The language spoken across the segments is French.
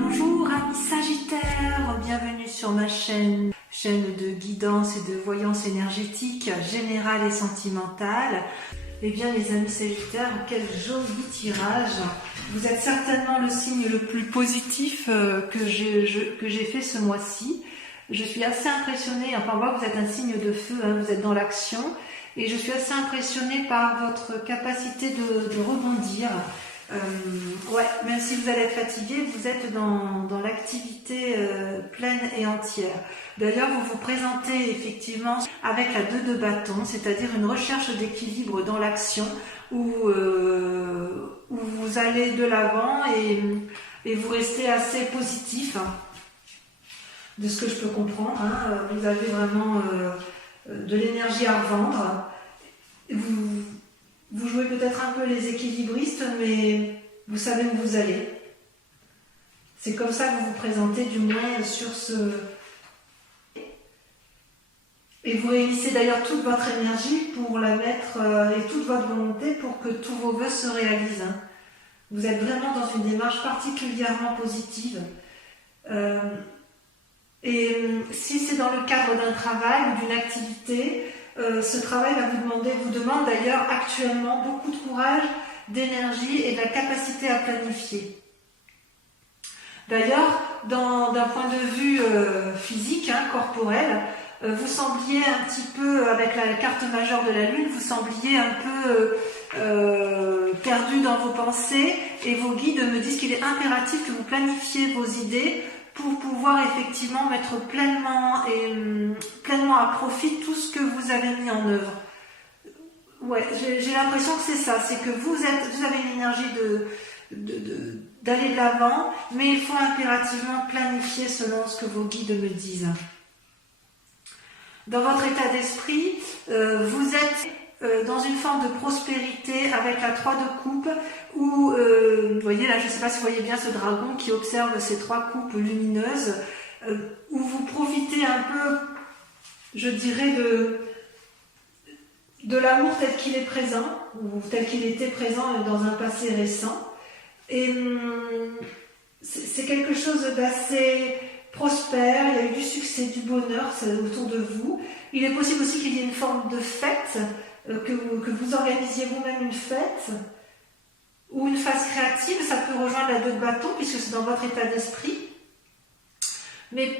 Bonjour amis Sagittaires, bienvenue sur ma chaîne de guidance et de voyance énergétique générale et sentimentale. Eh bien les amis Sagittaires, quel joli tirage. Vous êtes certainement le signe le plus positif que j'ai fait ce mois-ci. Je suis assez impressionnée, enfin on voit que vous êtes un signe de feu, hein, vous êtes dans l'action. Et je suis assez impressionnée par votre capacité de rebondir. Ouais, même si vous allez être fatigué, vous êtes dans l'activité pleine et entière. D'ailleurs, vous vous présentez effectivement avec la 2 de bâton, c'est-à-dire une recherche d'équilibre dans l'action où vous allez de l'avant et vous restez assez positif, hein, de ce que je peux comprendre. Hein. Vous avez vraiment de l'énergie à revendre. Vous jouez peut-être un peu les équilibristes, mais vous savez où vous allez. C'est comme ça que vous vous présentez, du moins sur ce... Et vous réunissez d'ailleurs toute votre énergie pour la mettre, et toute votre volonté pour que tous vos vœux se réalisent. Hein. Vous êtes vraiment dans une démarche particulièrement positive. Et si c'est dans le cadre d'un travail ou d'une activité, ce travail vous demande d'ailleurs actuellement beaucoup de courage, d'énergie et de la capacité à planifier. D'ailleurs, d'un point de vue physique, hein, corporel, vous sembliez un petit peu, avec la carte majeure de la Lune, vous sembliez un peu perdu dans vos pensées, et vos guides me disent qu'il est impératif que vous planifiez vos idées pour pouvoir effectivement mettre pleinement à profit tout ce que vous avez mis en œuvre. Ouais, j'ai l'impression que c'est ça, c'est que vous avez une énergie d'aller de l'avant, mais il faut impérativement planifier selon ce que vos guides me disent. Dans votre état d'esprit, vous êtes dans une forme de prospérité avec la 3 de coupe où, vous voyez là, je ne sais pas si vous voyez bien ce dragon qui observe ces 3 coupes lumineuses, où vous profitez un peu, je dirais, de l'amour tel qu'il est présent, ou tel qu'il était présent dans un passé récent. Et c'est quelque chose d'assez prospère, il y a eu du succès, du bonheur autour de vous. Il est possible aussi qu'il y ait une forme de fête, que vous organisiez vous-même une fête, ou une phase créative, ça peut rejoindre la 2 de bâton, puisque c'est dans votre état d'esprit. Mais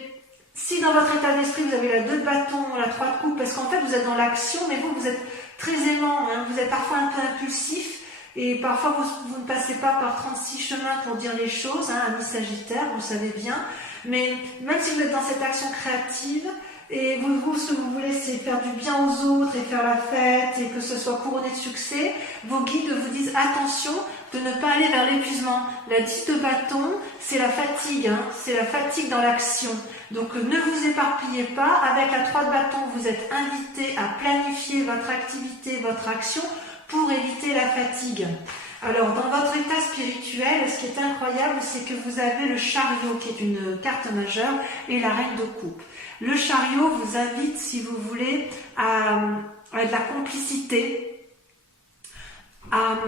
si dans votre état d'esprit, vous avez la 2 de bâton, la 3 de coupe, parce qu'en fait, vous êtes dans l'action, mais vous êtes très aimant, hein, vous êtes parfois un peu impulsif, et parfois, vous ne passez pas par 36 chemins pour dire les choses, hein, amis Sagittaire, vous le savez bien. Mais même si vous êtes dans cette action créative, et ce que vous voulez, c'est faire du bien aux autres et faire la fête et que ce soit couronné de succès, vos guides vous disent attention de ne pas aller vers l'épuisement. La 10 de bâton, c'est la fatigue, hein, c'est la fatigue dans l'action. Donc ne vous éparpillez pas. Avec la 3 de bâton, vous êtes invité à planifier votre activité, votre action pour éviter la fatigue. Alors, dans votre état spirituel, ce qui est incroyable, c'est que vous avez le chariot, qui est une carte majeure, et la reine de coupe. Le chariot vous invite, si vous voulez, à de la complicité, à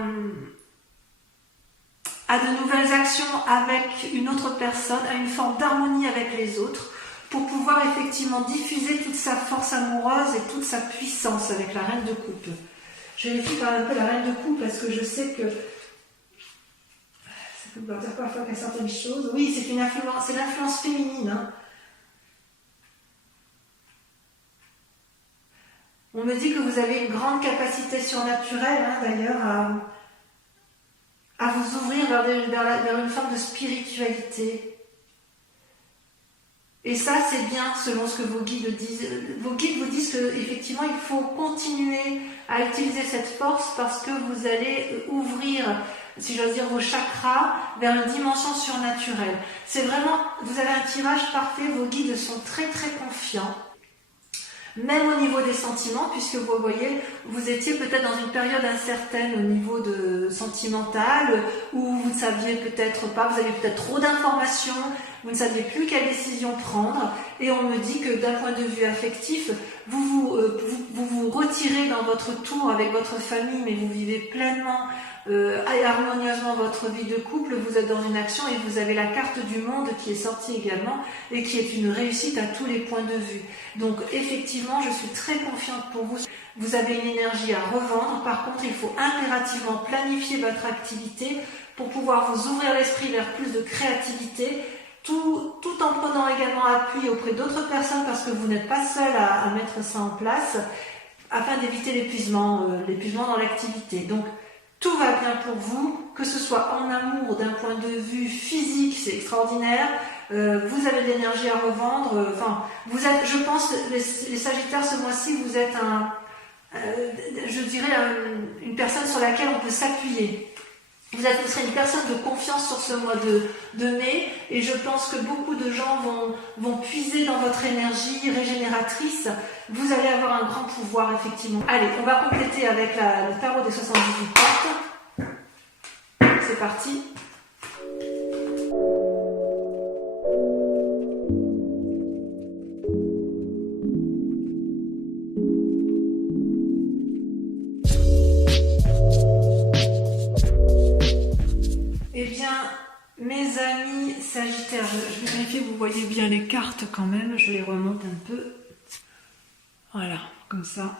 de nouvelles actions avec une autre personne, à une forme d'harmonie avec les autres, pour pouvoir effectivement diffuser toute sa force amoureuse et toute sa puissance avec la reine de coupe. Je vérifie quand même un peu la reine de coupe parce que je sais que ça peut dire parfois qu'il y a certaines choses. Oui, c'est l'influence féminine. Hein. On me dit que vous avez une grande capacité surnaturelle, hein, d'ailleurs, à vous ouvrir vers une forme de spiritualité. Et ça, c'est bien selon ce que vos guides disent. Vos guides vous disent qu'effectivement, il faut continuer à utiliser cette force parce que vous allez ouvrir, si j'ose dire, vos chakras vers une dimension surnaturelle. C'est vraiment, vous avez un tirage parfait, vos guides sont très très confiants. Même au niveau des sentiments, puisque vous voyez, vous étiez peut-être dans une période incertaine au niveau sentimental, où vous ne saviez peut-être pas, vous aviez peut-être trop d'informations, vous ne saviez plus quelle décision prendre, et on me dit que d'un point de vue affectif, vous retirez dans votre tour avec votre famille, mais vous vivez pleinement et harmonieusement votre vie de couple, vous êtes dans une action et vous avez la carte du monde qui est sortie également et qui est une réussite à tous les points de vue. Donc effectivement, je suis très confiante pour vous. Vous avez une énergie à revendre. Par contre, il faut impérativement planifier votre activité pour pouvoir vous ouvrir l'esprit vers plus de créativité, tout en prenant également appui auprès d'autres personnes parce que vous n'êtes pas seul à mettre ça en place afin d'éviter l'épuisement dans l'activité. Donc, tout va bien pour vous, que ce soit en amour, d'un point de vue physique, c'est extraordinaire. Vous avez de l'énergie à revendre. Vous êtes, je pense, les Sagittaires, ce mois-ci, vous êtes une personne sur laquelle on peut s'appuyer. Vous serez une personne de confiance sur ce mois de mai, et je pense que beaucoup de gens vont puiser dans votre énergie régénératrice. Vous allez avoir un grand pouvoir, effectivement. Allez, on va compléter avec le tarot des 78 cartes. C'est parti. Eh bien, mes amis Sagittaires, je vais vérifier que vous voyez bien les cartes quand même, je les remonte un peu. Voilà, comme ça,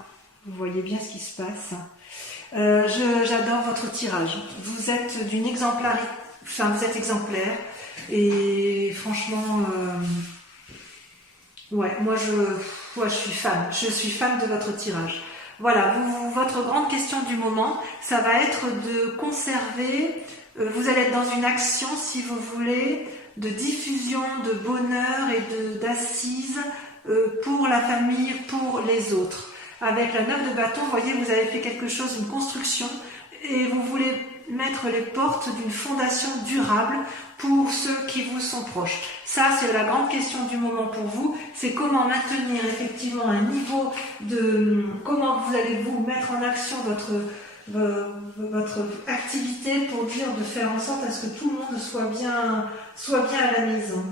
vous voyez bien ce qui se passe. J'adore votre tirage. Vous êtes d'une exemplarité, vous êtes exemplaire. Et franchement, moi je suis fan. Je suis fan de votre tirage. Voilà, votre grande question du moment, ça va être de conserver. Vous allez être dans une action, si vous voulez, de diffusion, de bonheur et d'assises pour la famille, pour les autres. Avec la 9 de bâton, vous voyez, vous avez fait quelque chose, une construction, et vous voulez mettre les portes d'une fondation durable pour ceux qui vous sont proches. Ça, c'est la grande question du moment pour vous, c'est comment maintenir effectivement un niveau de... Comment vous allez vous mettre en action votre activité pour de faire en sorte à ce que tout le monde soit bien à la maison.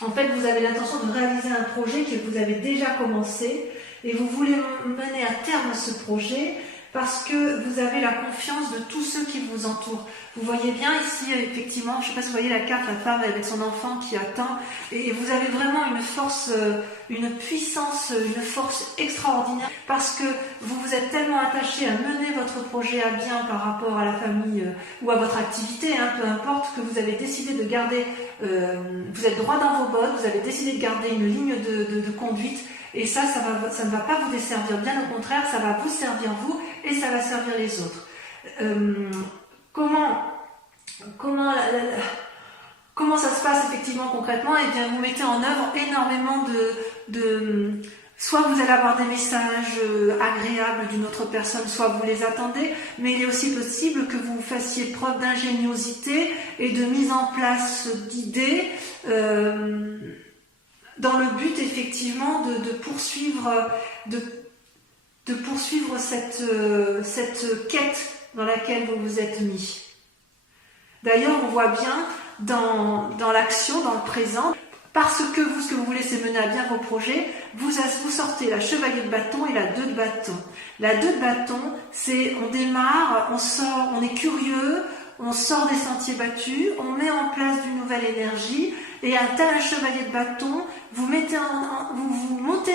En fait, vous avez l'intention de réaliser un projet que vous avez déjà commencé et vous voulez mener à terme ce projet parce que vous avez la confiance de tous ceux qui vous entourent. Vous voyez bien ici, effectivement, je ne sais pas si vous voyez la carte, la femme avec son enfant qui attend, et vous avez vraiment une force, une puissance, une force extraordinaire, parce que vous vous êtes tellement attaché à mener votre projet à bien par rapport à la famille ou à votre activité, peu importe, que vous avez décidé de garder, vous êtes droit dans vos bottes, vous avez décidé de garder une ligne de conduite, et ça ne va pas vous desservir, bien au contraire, ça va vous servir vous, et ça va servir les autres. Comment ça se passe effectivement concrètement? Eh bien, vous mettez en œuvre énormément soit vous allez avoir des messages agréables d'une autre personne, soit vous les attendez, mais il est aussi possible que vous fassiez preuve d'ingéniosité et de mise en place d'idées dans le but effectivement de poursuivre cette quête dans laquelle vous vous êtes mis. D'ailleurs, on voit bien dans l'action, dans le présent, parce que ce que vous voulez, c'est mener à bien vos projets, vous sortez la chevalier de bâton et la 2 de bâton. La 2 de bâton, c'est on démarre, on est curieux, on sort des sentiers battus, on met en place d'une nouvelle énergie, et un tel chevalier de bâton, vous montez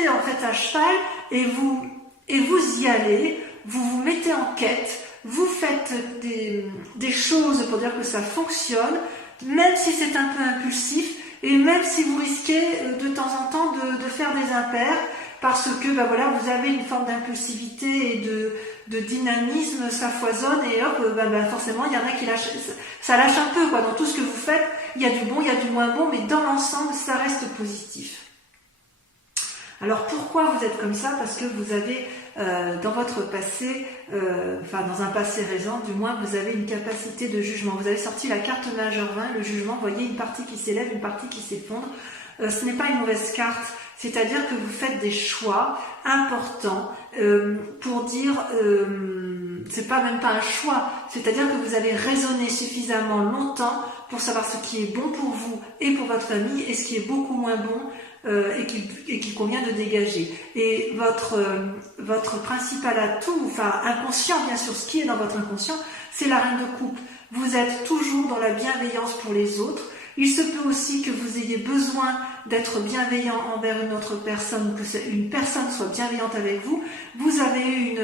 en fait à cheval et vous y allez, vous vous mettez en quête, vous faites des choses pour dire que ça fonctionne, même si c'est un peu impulsif, et même si vous risquez de temps en temps de faire des impairs, parce que vous avez une forme d'impulsivité et de dynamisme, ça foisonne, et hop, forcément il y en a qui ça lâche un peu, dans tout ce que vous faites, il y a du bon, il y a du moins bon, mais dans l'ensemble, ça reste positif. Alors pourquoi vous êtes comme ça? Parce que vous avez dans votre passé, dans un passé récent, du moins vous avez une capacité de jugement. Vous avez sorti la carte majeure 20, le jugement, vous voyez une partie qui s'élève, une partie qui s'effondre. Ce n'est pas une mauvaise carte, c'est-à-dire que vous faites des choix importants pour dire, c'est pas même pas un choix, c'est-à-dire que vous avez raisonné suffisamment longtemps pour savoir ce qui est bon pour vous et pour votre famille et ce qui est beaucoup moins bon et qu'il convient de dégager. Et votre principal atout, enfin inconscient bien sûr, ce qui est dans votre inconscient, c'est la reine de coupe. Vous êtes toujours dans la bienveillance pour les autres. Il se peut aussi que vous ayez besoin d'être bienveillant envers une autre personne, que une personne soit bienveillante avec vous. Vous avez eu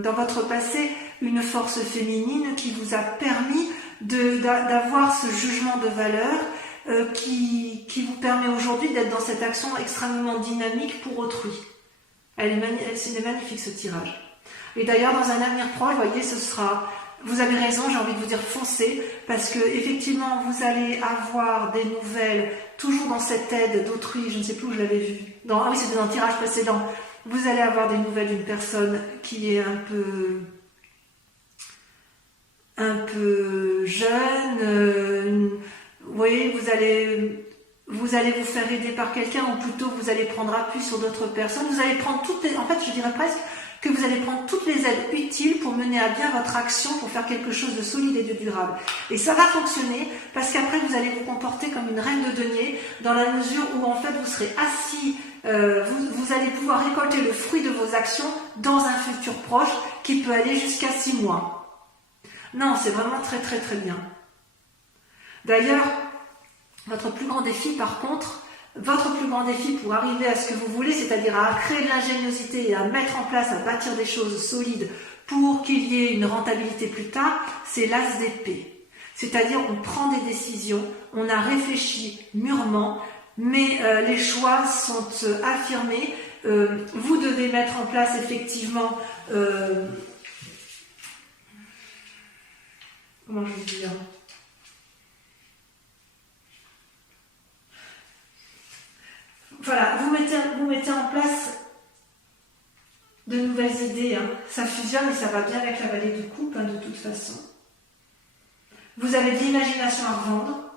dans votre passé une force féminine qui vous a permis d'avoir ce jugement de valeur qui vous permet aujourd'hui d'être dans cette action extrêmement dynamique pour autrui. C'est magnifique ce tirage. Et d'ailleurs, dans un avenir proche, vous voyez, vous avez raison, j'ai envie de vous dire foncez, parce que effectivement, vous allez avoir des nouvelles, toujours dans cette aide d'autrui, je ne sais plus où je l'avais vu. Ah oui, c'était dans le tirage précédent. Vous allez avoir des nouvelles d'une personne qui est un peu jeune, vous voyez, vous allez vous faire aider par quelqu'un, ou plutôt vous allez prendre appui sur d'autres personnes, vous allez prendre en fait je dirais presque que vous allez prendre toutes les aides utiles pour mener à bien votre action, pour faire quelque chose de solide et de durable. Et ça va fonctionner, parce qu'après vous allez vous comporter comme une reine de denier, dans la mesure où en fait vous serez assis, vous allez pouvoir récolter le fruit de vos actions dans un futur proche, qui peut aller jusqu'à 6 mois. Non, c'est vraiment très très très bien. D'ailleurs, votre plus grand défi par contre, pour arriver à ce que vous voulez, c'est-à-dire à créer de l'ingéniosité et à mettre en place, à bâtir des choses solides pour qu'il y ait une rentabilité plus tard, c'est l'as d'épée. C'est-à-dire on prend des décisions, on a réfléchi mûrement, mais les choix sont affirmés. Vous devez mettre en place effectivement... comment je vais dire ? Voilà, vous mettez en place de nouvelles idées. Ça fusionne et ça va bien avec la vallée de coupe, de toute façon. Vous avez de l'imagination à revendre.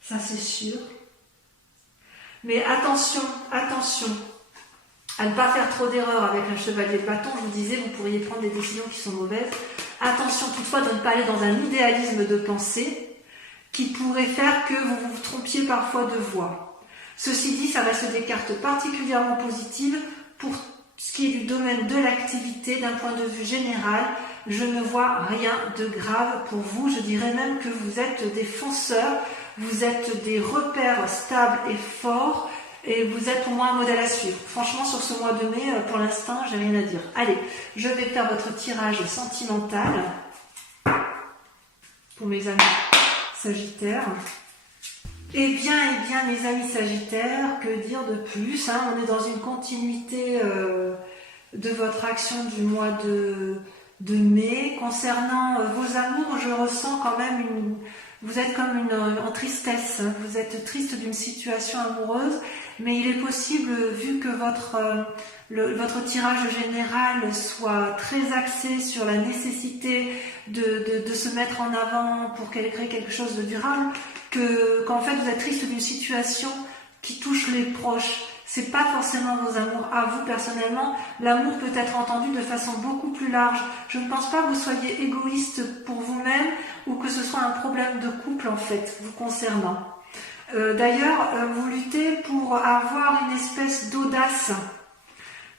Ça, c'est sûr. Mais attention à ne pas faire trop d'erreurs avec un chevalier de bâton. Je vous disais, vous pourriez prendre des décisions qui sont mauvaises. Attention toutefois de ne pas aller dans un idéalisme de pensée qui pourrait faire que vous vous trompiez parfois de voie. Ceci dit, ça reste des cartes particulièrement positives pour ce qui est du domaine de l'activité. D'un point de vue général, je ne vois rien de grave pour vous. Je dirais même que vous êtes des fonceurs, vous êtes des repères stables et forts, et vous êtes pour moi un modèle à suivre. Franchement, sur ce mois de mai, pour l'instant, j'ai rien à dire. Allez, je vais faire votre tirage sentimental pour mes amis Sagittaires. Eh bien, mes amis Sagittaires, que dire de plus, on est dans une continuité de votre action du mois de mai. Concernant vos amours, je ressens quand même vous êtes comme en tristesse. Vous êtes triste d'une situation amoureuse, mais il est possible, vu que votre tirage général soit très axé sur la nécessité de se mettre en avant pour créer quelque chose de durable, qu'en fait vous êtes triste d'une situation qui touche les proches. C'est pas forcément vos amours à vous personnellement. L'amour peut être entendu de façon beaucoup plus large. Je ne pense pas que vous soyez égoïste pour vous-même ou que ce soit un problème de couple en fait vous concernant. D'ailleurs, vous luttez pour avoir une espèce d'audace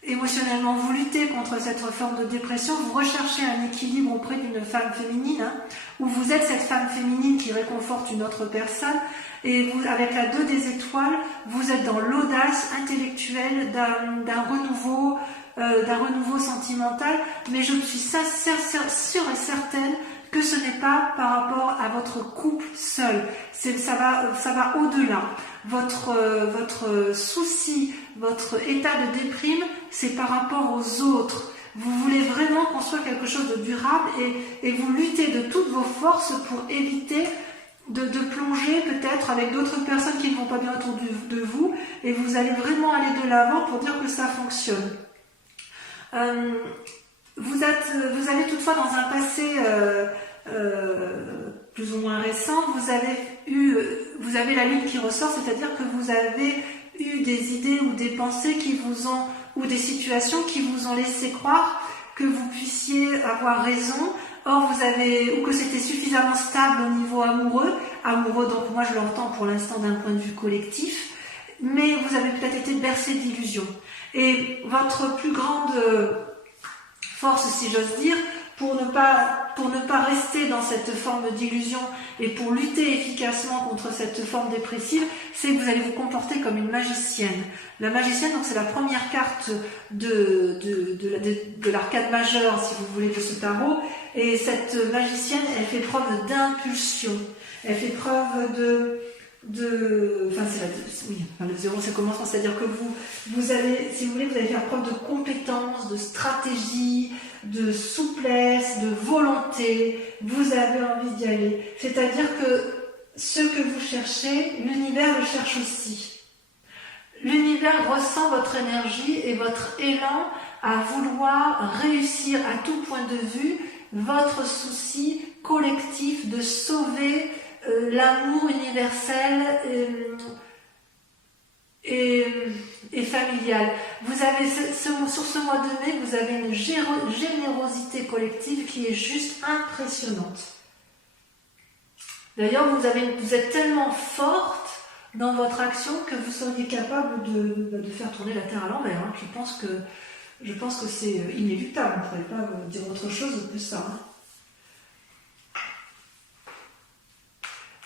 émotionnellement. Vous luttez contre cette forme de dépression. Vous recherchez un équilibre auprès d'une femme féminine, où vous êtes cette femme féminine qui réconforte une autre personne. Et vous, avec la 2 des étoiles, vous êtes dans l'audace intellectuelle d'un renouveau sentimental. Mais je suis sûre et certaine que ce n'est pas par rapport à votre couple seul. Ça va au-delà. Votre souci, votre état de déprime, c'est par rapport aux autres. Vous voulez vraiment construire quelque chose de durable et vous luttez de toutes vos forces pour éviter de plonger peut-être avec d'autres personnes qui ne vont pas bien autour de vous, et vous allez vraiment aller de l'avant pour dire que ça fonctionne. Vous avez toutefois dans un passé plus ou moins récent, vous avez la lune qui ressort, c'est-à-dire que vous avez eu des idées ou des pensées ou des situations qui vous ont laissé croire que vous puissiez avoir raison Or, ou que c'était suffisamment stable au niveau amoureux, donc moi je l'entends pour l'instant d'un point de vue collectif, mais vous avez peut-être été bercé d'illusions. Et votre plus grande force, si j'ose dire, pour ne pas rester dans cette forme d'illusion et pour lutter efficacement contre cette forme dépressive, c'est que vous allez vous comporter comme une magicienne. La magicienne, donc c'est la première carte de l'arcade majeure, si vous voulez, de ce tarot. Et cette magicienne, elle fait preuve d'impulsion. Elle fait preuve le zéro c'est commencement, c'est-à-dire que vous allez, si vous voulez, vous allez faire preuve de compétence, de stratégie, de souplesse, de volonté, vous avez envie d'y aller. C'est-à-dire que ce que vous cherchez, l'univers le cherche aussi. L'univers ressent votre énergie et votre élan à vouloir réussir à tout point de vue votre souci collectif de sauver l'amour universel et familial. Vous avez sur ce mois de mai, vous avez une générosité collective qui est juste impressionnante. D'ailleurs, vous êtes tellement forte dans votre action que vous seriez capable de faire tourner la Terre à l'envers. Hein. Je pense que c'est inéluctable. On ne pourrait pas dire autre chose que ça. Hein.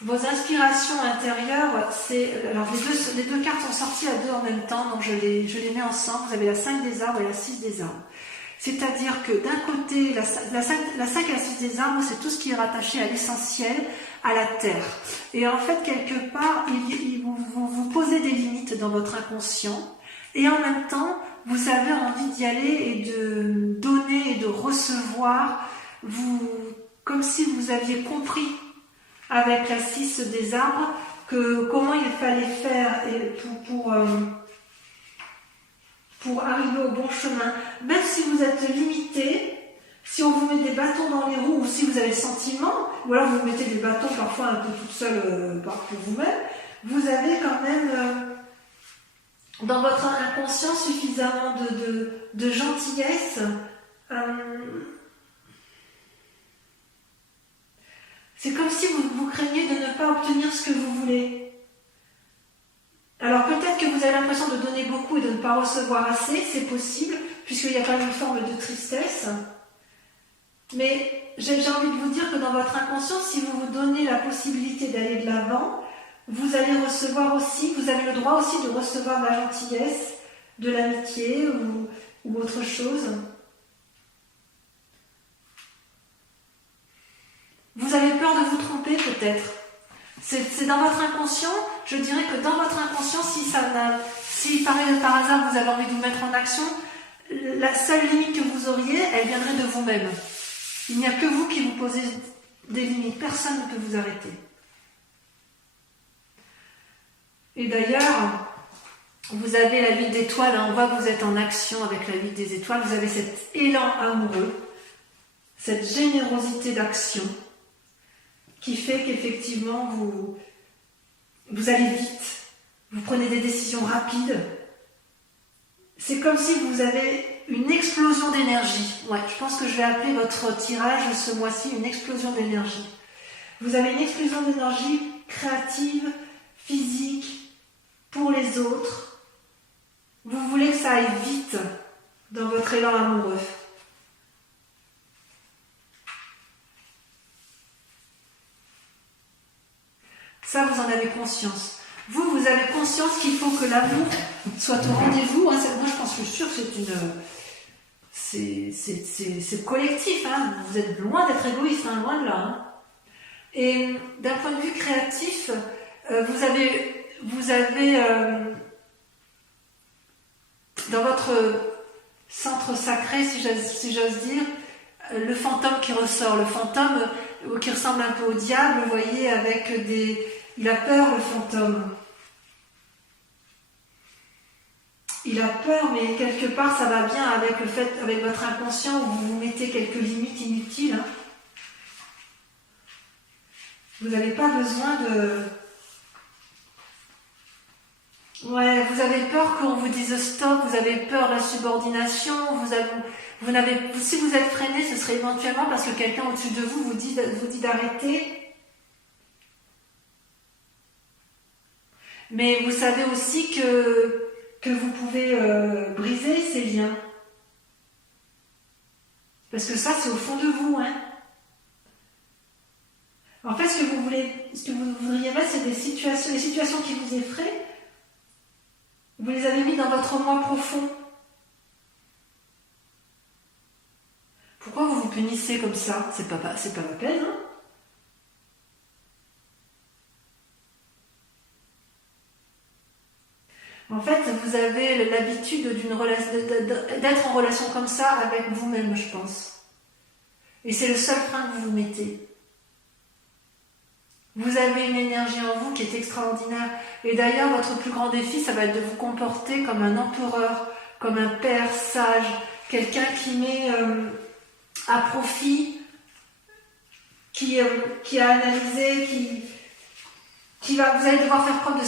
Vos inspirations intérieures, alors les deux cartes sont sorties à deux en même temps, donc je les mets ensemble. Vous avez la 5 des arbres et la 6 des arbres. C'est-à-dire que d'un côté, la 5 et la 6 des arbres, c'est tout ce qui est rattaché à l'essentiel, à la terre. Et en fait, quelque part, vous posez des limites dans votre inconscient, et en même temps, vous avez envie d'y aller et de donner et de recevoir, comme si vous aviez compris avec la 6 des arbres, comment il fallait faire pour arriver au bon chemin. Même si vous êtes limité, si on vous met des bâtons dans les roues, ou si vous avez le sentiment, ou alors vous mettez des bâtons parfois un peu toute seule pour vous-même, vous avez quand même dans votre inconscient suffisamment de gentillesse. C'est comme si vous craigniez de ne pas obtenir ce que vous voulez. Alors peut-être que vous avez l'impression de donner beaucoup et de ne pas recevoir assez, c'est possible, puisqu'il y a quand même une forme de tristesse. Mais j'ai envie de vous dire que dans votre inconscient, si vous vous donnez la possibilité d'aller de l'avant, vous allez recevoir aussi, vous avez le droit aussi de recevoir de la gentillesse, de l'amitié ou autre chose. Vous avez peur de vous tromper peut-être. C'est dans votre inconscient, je dirais que dans votre inconscient, si par hasard vous avez envie de vous mettre en action, la seule limite que vous auriez, elle viendrait de vous-même. Il n'y a que vous qui vous posez des limites, personne ne peut vous arrêter. Et d'ailleurs, vous avez la huile d'étoiles, on voit que vous êtes en action avec la huile des étoiles, vous avez cet élan amoureux, cette générosité d'action, qui fait qu'effectivement vous allez vite, vous prenez des décisions rapides. C'est comme si vous avez une explosion d'énergie. Ouais, je pense que je vais appeler votre tirage ce mois-ci une explosion d'énergie. Vous avez une explosion d'énergie créative, physique, pour les autres. Vous voulez que ça aille vite dans votre élan amoureux. Ça, vous en avez conscience. Vous avez conscience qu'il faut que l'amour soit au rendez-vous. Moi, je pense que je suis sûre que c'est collectif. Hein. Vous êtes loin d'être égoïste, hein, loin de là. Hein. Et d'un point de vue créatif, vous avez dans votre centre sacré, si j'ose dire, le fantôme qui ressort. Le fantôme qui ressemble un peu au diable, vous voyez, avec il a peur, le fantôme. Il a peur, mais quelque part, ça va bien avec avec votre inconscient, où vous vous mettez quelques limites inutiles. Hein. Vous n'avez pas besoin Ouais, vous avez peur qu'on vous dise stop, vous avez peur de la subordination, si vous êtes freiné, ce serait éventuellement parce que quelqu'un au-dessus de vous vous dit d'arrêter. Mais vous savez aussi que vous pouvez briser ces liens. Parce que ça, c'est au fond de vous, hein. En fait, ce que vous voudriez mettre, c'est les situations qui vous effraient. Vous les avez mis dans votre moi profond. Pourquoi vous vous punissez comme ça? C'est pas la peine, hein? En fait, vous avez l'habitude d'être en relation comme ça avec vous-même, je pense. Et c'est le seul frein que vous vous mettez. Vous avez une énergie en vous qui est extraordinaire. Et d'ailleurs, votre plus grand défi, ça va être de vous comporter comme un empereur, comme un père sage, quelqu'un qui met à profit, qui a analysé, vous allez devoir faire preuve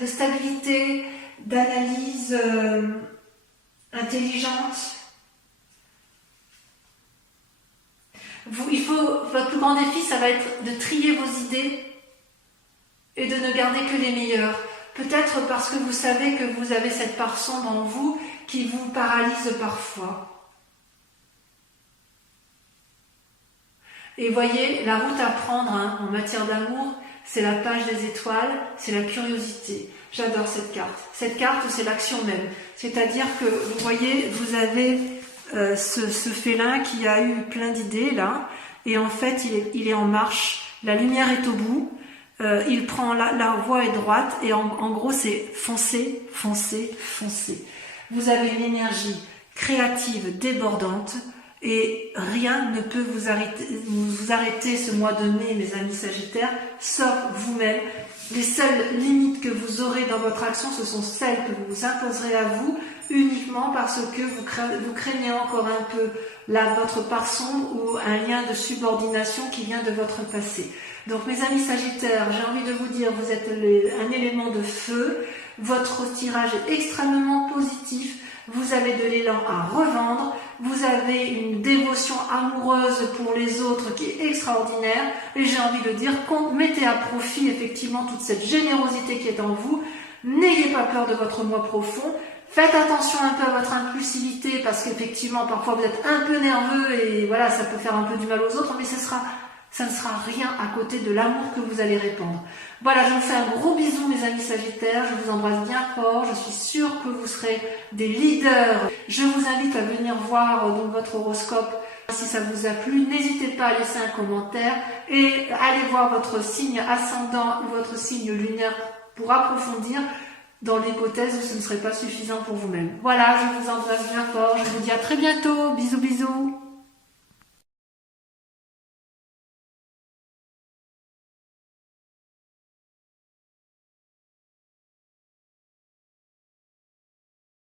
de stabilité, d'analyse intelligente. Votre plus grand défi, ça va être de trier vos idées et de ne garder que les meilleures. Peut-être parce que vous savez que vous avez cette part sombre en vous qui vous paralyse parfois. Et voyez, la route à prendre en matière d'amour, c'est la page des étoiles, c'est la curiosité. J'adore cette carte. Cette carte, c'est l'action même. C'est-à-dire que, vous voyez, vous avez ce félin qui a eu plein d'idées là, et en fait il est en marche, la lumière est au bout, il prend la voie est droite, et en gros c'est foncer, foncer, foncer. Vous avez une énergie créative, débordante, et rien ne peut vous arrêter ce mois de mai, mes amis Sagittaires, sauf vous-même. Les seules limites que vous aurez dans votre action, ce sont celles que vous vous imposerez à vous, uniquement parce que vous craignez encore un peu votre part sombre ou un lien de subordination qui vient de votre passé. Donc mes amis Sagittaires, j'ai envie de vous dire, vous êtes un élément de feu, votre tirage est extrêmement positif, vous avez de l'élan à revendre, vous avez une dévotion amoureuse pour les autres qui est extraordinaire, et j'ai envie de dire, mettez à profit effectivement toute cette générosité qui est en vous, n'ayez pas peur de votre moi profond, faites attention un peu à votre impulsivité, parce qu'effectivement parfois vous êtes un peu nerveux, et voilà, ça peut faire un peu du mal aux autres, mais ça ne sera rien à côté de l'amour que vous allez répandre. Voilà, je vous fais un gros bisou mes amis Sagittaires, je vous embrasse bien fort, je suis sûre que vous serez des leaders. Je vous invite à venir voir donc votre horoscope si ça vous a plu. N'hésitez pas à laisser un commentaire et allez voir votre signe ascendant ou votre signe lunaire pour approfondir dans l'hypothèse où ce ne serait pas suffisant pour vous-même. Voilà, je vous embrasse bien fort, je vous dis à très bientôt, bisous bisous.